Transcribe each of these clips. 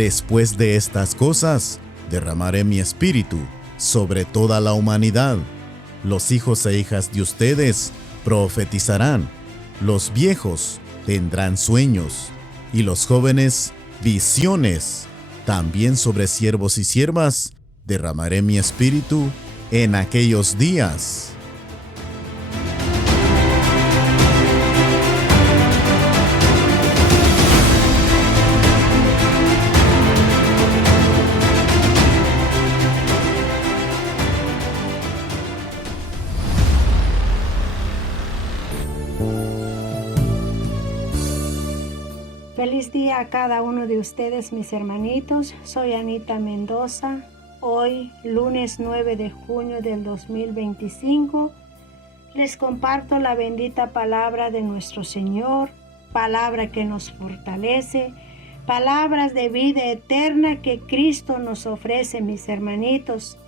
Después de estas cosas, derramaré mi espíritu sobre toda la humanidad. Los hijos e hijas de ustedes profetizarán, los viejos tendrán sueños, y los jóvenes visiones. También sobre siervos y siervas derramaré mi espíritu en aquellos días. Feliz día a cada uno de ustedes, mis hermanitos. Soy Anita Mendoza. Hoy, lunes 9 de junio del 2025, les comparto la bendita palabra de nuestro Señor, palabra que nos fortalece, palabras de vida eterna que Cristo nos ofrece, mis hermanitos.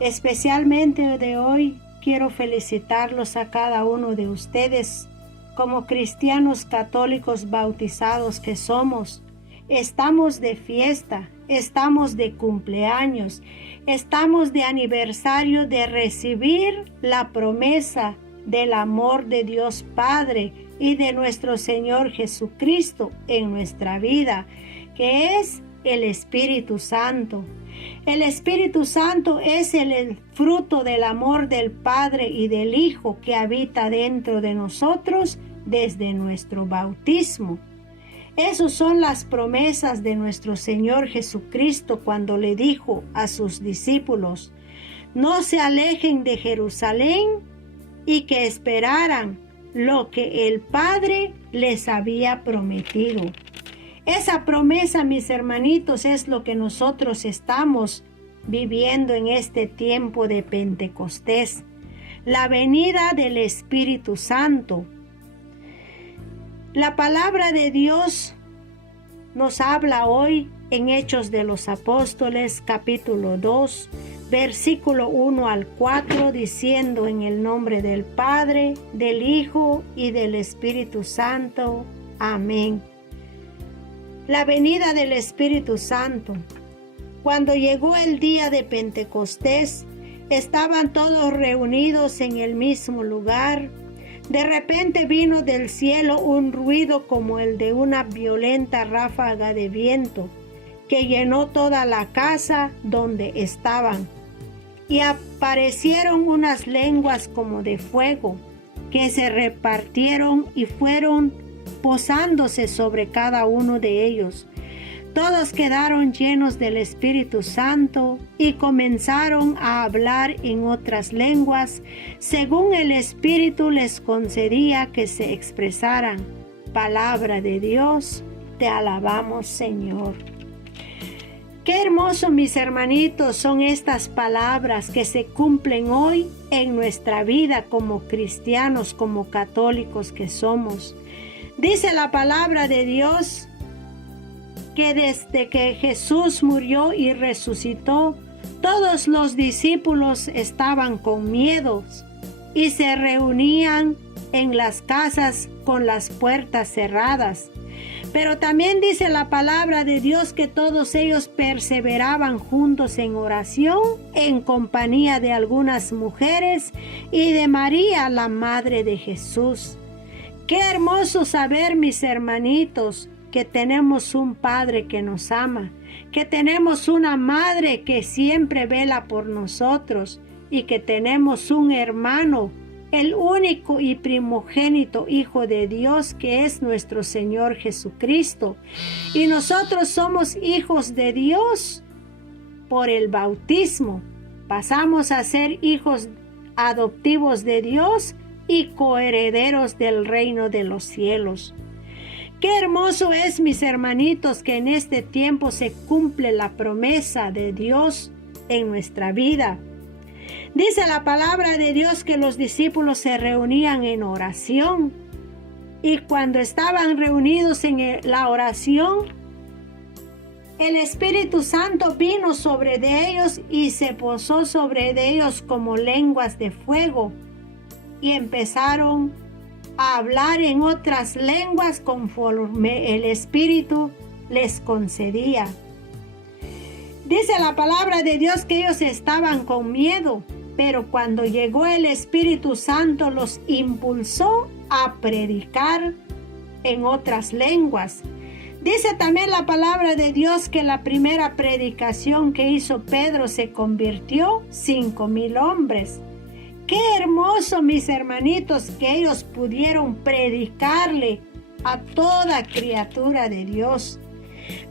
Especialmente de hoy, quiero felicitarlos a cada uno de ustedes. Como cristianos católicos bautizados que somos, estamos de fiesta, estamos de cumpleaños, estamos de aniversario de recibir la promesa del amor de Dios Padre y de nuestro Señor Jesucristo en nuestra vida, que es el Espíritu Santo. El Espíritu Santo es el fruto del amor del Padre y del Hijo que habita dentro de nosotros desde nuestro bautismo. Esas son las promesas de nuestro Señor Jesucristo cuando le dijo a sus discípulos: no se alejen de Jerusalén y que esperaran lo que el Padre les había prometido. Esa promesa, mis hermanitos, es lo que nosotros estamos viviendo en este tiempo de Pentecostés, la venida del Espíritu Santo. La palabra de Dios nos habla hoy en Hechos de los Apóstoles, capítulo 2, versículo 1 al 4, diciendo: en el nombre del Padre, del Hijo y del Espíritu Santo. Amén. La venida del Espíritu Santo. Cuando llegó el día de Pentecostés, estaban todos reunidos en el mismo lugar. De repente vino del cielo un ruido como el de una violenta ráfaga de viento, que llenó toda la casa donde estaban. Y aparecieron unas lenguas como de fuego, que se repartieron y fueron posándose sobre cada uno de ellos. Todos quedaron llenos del Espíritu Santo y comenzaron a hablar en otras lenguas, según el Espíritu les concedía que se expresaran. Palabra de Dios, te alabamos, Señor. Qué hermoso, mis hermanitos, son estas palabras que se cumplen hoy en nuestra vida como cristianos, como católicos que somos. Dice la palabra de Dios que desde que Jesús murió y resucitó, todos los discípulos estaban con miedos y se reunían en las casas con las puertas cerradas. Pero también dice la palabra de Dios que todos ellos perseveraban juntos en oración, en compañía de algunas mujeres y de María, la madre de Jesús. Qué hermoso saber, mis hermanitos, que tenemos un Padre que nos ama, que tenemos una Madre que siempre vela por nosotros y que tenemos un hermano, el único y primogénito Hijo de Dios, que es nuestro Señor Jesucristo. Y nosotros somos hijos de Dios por el bautismo. Pasamos a ser hijos adoptivos de Dios y coherederos del reino de los cielos. Qué hermoso es, mis hermanitos, que en este tiempo se cumple la promesa de Dios en nuestra vida. Dice la palabra de Dios que los discípulos se reunían en oración, y cuando estaban reunidos en la oración, el Espíritu Santo vino sobre de ellos y se posó sobre de ellos como lenguas de fuego, y empezaron a hablar en otras lenguas conforme el Espíritu les concedía. Dice la palabra de Dios que ellos estaban con miedo, pero cuando llegó el Espíritu Santo los impulsó a predicar en otras lenguas. Dice también la palabra de Dios que la primera predicación que hizo Pedro se convirtió 5,000 hombres. Qué hermoso, mis hermanitos, que ellos pudieron predicarle a toda criatura de Dios.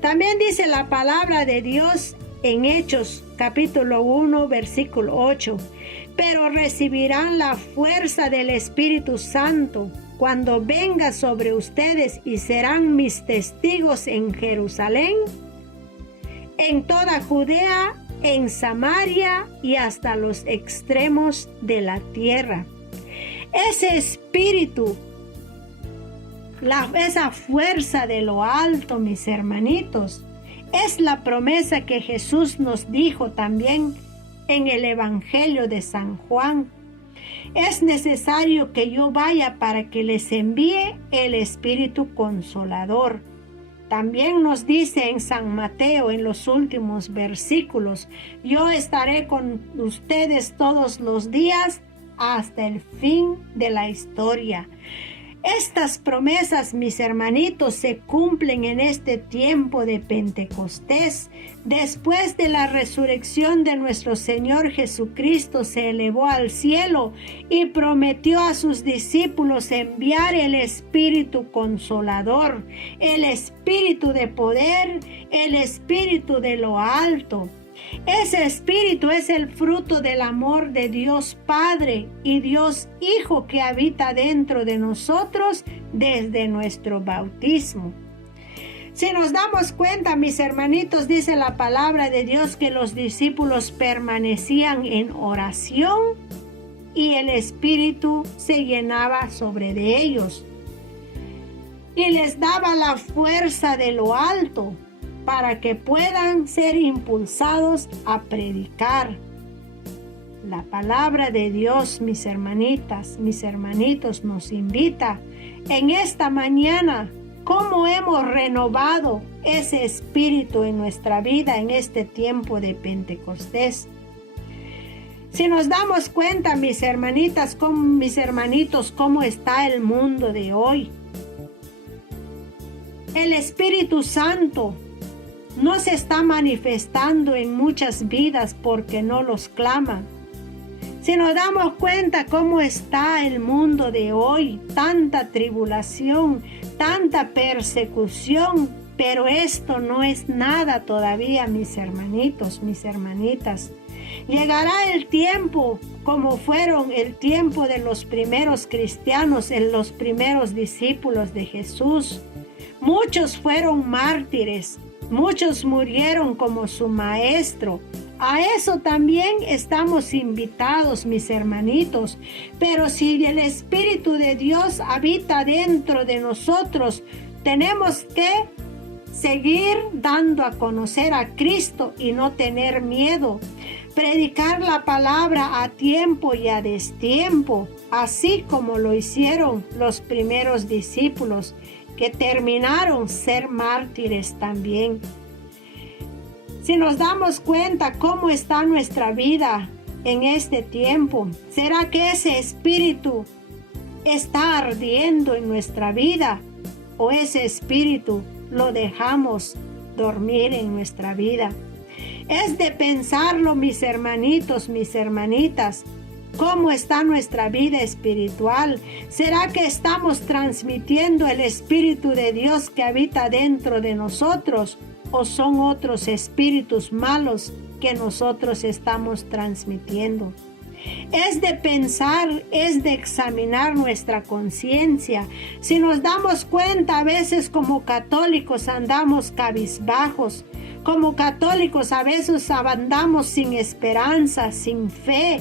También dice la palabra de Dios en Hechos capítulo 1 versículo 8: pero recibirán la fuerza del Espíritu Santo cuando venga sobre ustedes y serán mis testigos en Jerusalén, en toda Judea, en Samaria y hasta los extremos de la tierra. Ese espíritu, esa fuerza de lo alto, mis hermanitos, es la promesa que Jesús nos dijo también en el Evangelio de San Juan. Es necesario que yo vaya para que les envíe el Espíritu Consolador. También nos dice en San Mateo, en los últimos versículos: yo estaré con ustedes todos los días hasta el fin de la historia. Estas promesas, mis hermanitos, se cumplen en este tiempo de Pentecostés. Después de la resurrección de nuestro Señor Jesucristo, se elevó al cielo y prometió a sus discípulos enviar el Espíritu Consolador, el Espíritu de poder, el Espíritu de lo alto. Ese Espíritu es el fruto del amor de Dios Padre y Dios Hijo que habita dentro de nosotros desde nuestro bautismo. Si nos damos cuenta, mis hermanitos, dice la palabra de Dios que los discípulos permanecían en oración y el Espíritu se llenaba sobre de ellos y les daba la fuerza de lo alto para que puedan ser impulsados a predicar. La palabra de Dios, mis hermanitas, mis hermanitos, nos invita en esta mañana cómo hemos renovado ese espíritu en nuestra vida en este tiempo de Pentecostés. Si nos damos cuenta, mis hermanitas, mis hermanitos, cómo está el mundo de hoy. El Espíritu Santo no se está manifestando en muchas vidas porque no los claman. Si nos damos cuenta cómo está el mundo de hoy, tanta tribulación, tanta persecución, pero esto no es nada todavía, mis hermanitos, mis hermanitas. Llegará el tiempo como fueron el tiempo de los primeros cristianos, en los primeros discípulos de Jesús. Muchos fueron mártires. Muchos murieron como su maestro. A eso también estamos invitados, mis hermanitos. Pero si el Espíritu de Dios habita dentro de nosotros, tenemos que seguir dando a conocer a Cristo y no tener miedo. Predicar la palabra a tiempo y a destiempo, así como lo hicieron los primeros discípulos, que terminaron ser mártires también. Si nos damos cuenta cómo está nuestra vida en este tiempo, ¿será que ese espíritu está ardiendo en nuestra vida o ese espíritu lo dejamos dormir en nuestra vida? Es de pensarlo, mis hermanitos, mis hermanitas. ¿Cómo está nuestra vida espiritual? ¿Será que estamos transmitiendo el Espíritu de Dios que habita dentro de nosotros? ¿O son otros espíritus malos que nosotros estamos transmitiendo? Es de pensar, es de examinar nuestra conciencia. Si nos damos cuenta, a veces como católicos andamos cabizbajos. Como católicos a veces andamos sin esperanza, sin fe,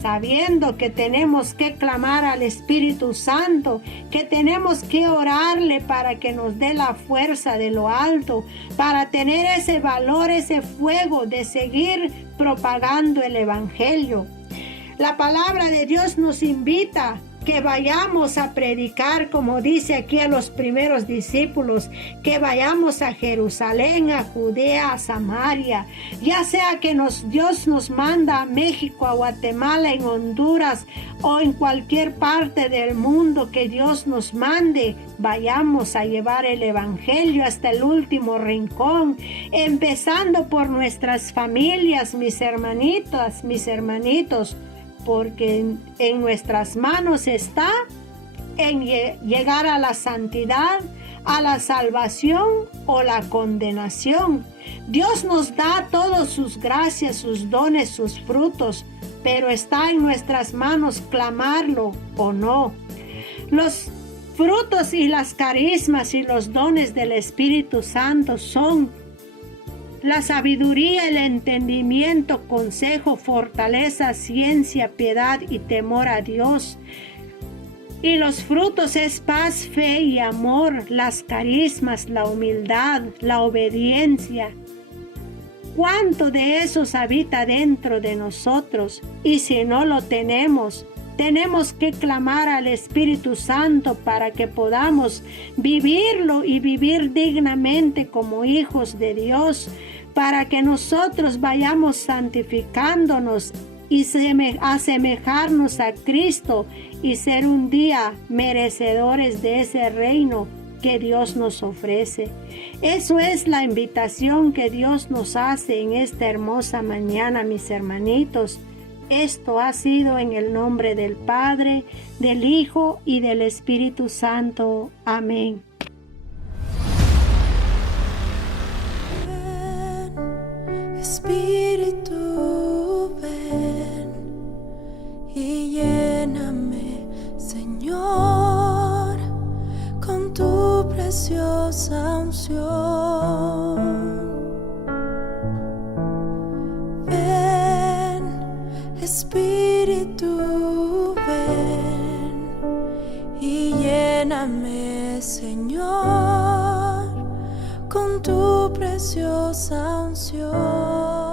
sabiendo que tenemos que clamar al Espíritu Santo, que tenemos que orarle para que nos dé la fuerza de lo alto, para tener ese valor, ese fuego de seguir propagando el Evangelio. La palabra de Dios nos invita que vayamos a predicar, como dice aquí a los primeros discípulos, que vayamos a Jerusalén, a Judea, a Samaria, ya sea que Dios nos manda a México, a Guatemala, en Honduras o en cualquier parte del mundo que Dios nos mande, vayamos a llevar el evangelio hasta el último rincón, empezando por nuestras familias, mis hermanitas, mis hermanitos, porque en nuestras manos está en llegar a la santidad, a la salvación o la condenación. Dios nos da todas sus gracias, sus dones, sus frutos, pero está en nuestras manos clamarlo o no. Los frutos y las carismas y los dones del Espíritu Santo son la sabiduría, el entendimiento, consejo, fortaleza, ciencia, piedad y temor a Dios. Y los frutos es paz, fe y amor, las carismas, la humildad, la obediencia. ¿Cuánto de esos habita dentro de nosotros? Y si no lo tenemos, tenemos que clamar al Espíritu Santo para que podamos vivirlo y vivir dignamente como hijos de Dios, para que nosotros vayamos santificándonos y asemejarnos a Cristo y ser un día merecedores de ese reino que Dios nos ofrece. Eso es la invitación que Dios nos hace en esta hermosa mañana, mis hermanitos. Esto ha sido en el nombre del Padre, del Hijo y del Espíritu Santo. Amén. Ven, Espíritu, ven y lléname, Señor, con tu preciosa unción. Espíritu, ven y lléname, Señor, con tu preciosa unción.